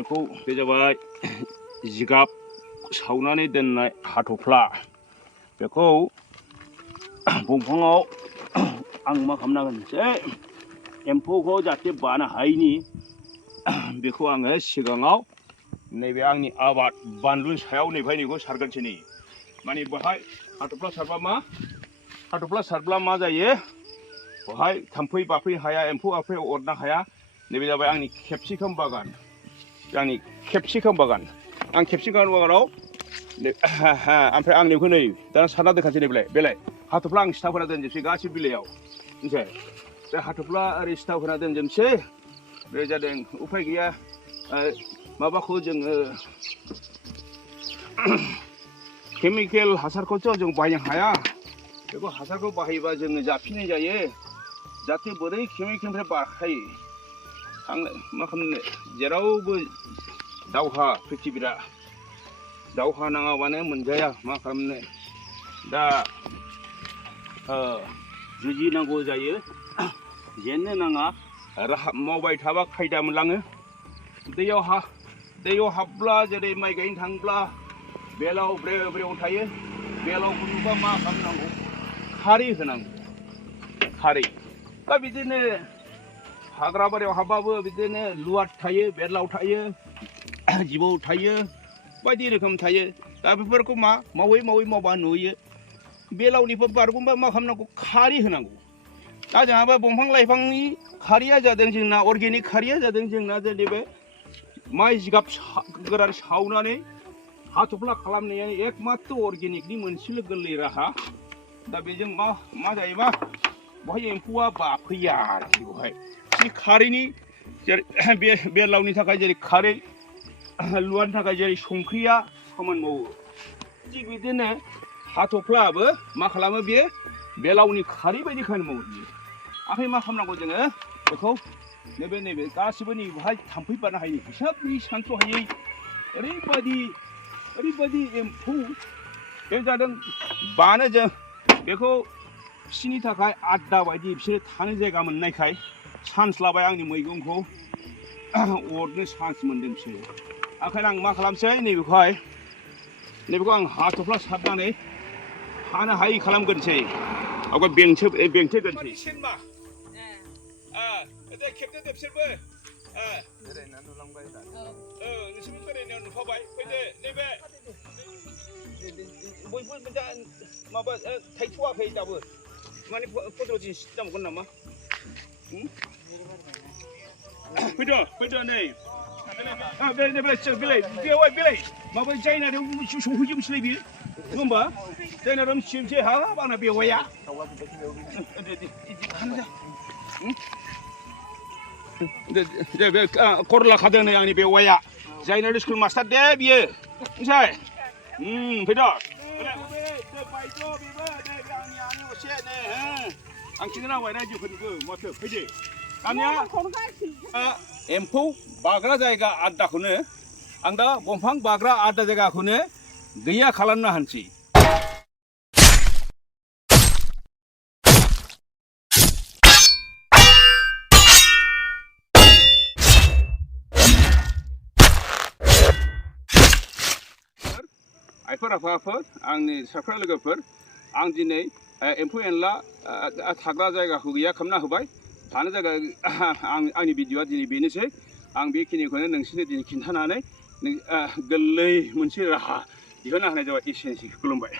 बेखौ बे जाबाय जिगाब सावनानै दोननाय हाथफ्ला बेखौ दंफाङाव आं मा खालामना होनोसै एम्फौखौ जाहाथे बानो हायैनि बेखौ आङो सिगाङाव नैबे आंनि आबाद बानलुनि सायाव नैखौ सारगोनसै नै माने बेहाय हाथफ्ला सारब्ला मा जायो बेहाय थाम्फै बाफै हाया एम्फौ आफै अरनो हाया नैबे जाबाय आंनि केपसिकाम बागान आं केपसिकाम बागानाव ओमफ्राय आं नैखौ नै दा सारना दोनखानोसै नै बेलाय हाथफ्ला आं सिथाब होना दोनजोबसै गासिबो बिलाइयाव मिथिबाय बे हाथफ्ला ओरै सिथाब होना दोनजोबसै बे जादों उफाय गैया माबाखौ जोङो केमिकेल हासारखौथ' जों बायनो हाया बेखौ हासारखौ बाहायोबा जोङो जाफिननाय जायो जाहाथे बोरै केमिकेलनिफ्राय बारखायो मा खालामनो जेरावबो दावहा प्रिथिबिरा दावहा नाङाबानो मोनजाया मा खालामनो दा जुजिनांगौ जायो जेननो नाङा राहा मावबाय थाबा खायदा मोनलाङो दैयाव हाबब्ला जेरै माइ गायनो थाङोब्ला बेलाव ब्रेव थायो बेलावखौ नुबा मा खालामनांगौ खारै होनांगौ दा बिदिनो हाग्रा बारियाव हाबबाबो बिदिनो लुवाद थायो बेलाव थायो जिबौ थायो बायदि रोखोम थायो दा बेफोरखौ मावै मावबा नुयो बेलावनिफ्राय बारग'बा मा खालामनांगौ खारै होनांगौ दा जोंहाबो दंफां लाइफांनि खारैया जादों जोंना अर्गेनिक खारैया जादों जोंना जेरै माइ जिगाब गोरान सावनानै हाथफ्ला खालामनायानो एकमात्र अर्गेनिकनि मोनसेल' गोरलै राहा दा बेजों मा जायोबा बेवहाय एम्फौआ बाफैया आरोखि बेवहाय बे खारैनि जेरै बेलावनि थाखाय जेरै खारै लुवानि थाखाय जेरै संख्रिया खामानि मावो थिग बिदिनो हाथफ्लायाबो मा खालामो बे बेलावनि खारै बायदि खामानि मावो बियो ओमफ्राय मा खालामनांगौ जोङो बेखौ नैबे गासिबो बेवहाय थाम्फै बारनो हायै हिसाबनि सानथ्र'हायै ओरैबायदि एम्फौ बे जादों बानो जों बेखौ बिसोरनि थाखाय आड्डा बायदि बिसोरो थानो जायगा मोननायखाय चान्स लाबाय आंनि मैगंखौ अरनो चान्स मोनदों बिसोरो ओंखायनो आं मा खालामसै नैबेखौ आं हाथफ्ला सारनानै थानो हायै खालामग्रोनोसै आवगाय बेंथेग्रोनोसै खेबदो बिसोरबो बेरायनानै नुलांबाय नोंसोरबो बेरायनायाव नुखाबाय फैदो नैबे बयबो माबा थायथ'वाखै दाबो माने 15 दिन नांबावगोन नामा फैदो नै बेलाय माबा जायनायाव सहैजोबसैलाय बेयो नङा होमबा जायनायाव मिथिजोबसै हाब आंना बेवाया बे करला खादों नै आंनि बेवाया जायनाव स्कुल मास्टार दे बियो मिथिबाय फैद' आं खिन्थाना होबाय रायजोफोरनोबो माथो फैदो दानिया एम्फौ बाग्रा जायगा आड्डाखौनो आं दा दंफां बाग्रा आड्डा जायगाखौनो गैया खालामनो हानोसै आइफोर आफाफोर आंनि साफ्रा लोगोफोर आं दिनै एम्फौ एनला थाग्रा जायगाखौ गैया खालामना होबाय थानो जायगा आंनि भिडिअ'आ दिनै बेनोसै आं बेखिनिखौनो नोंसोरनो दिनै खिन्थानानै गोरलै मोनसे राहा दिहुनना होनाय जाबाय एसेनोसै खुलुमबाय।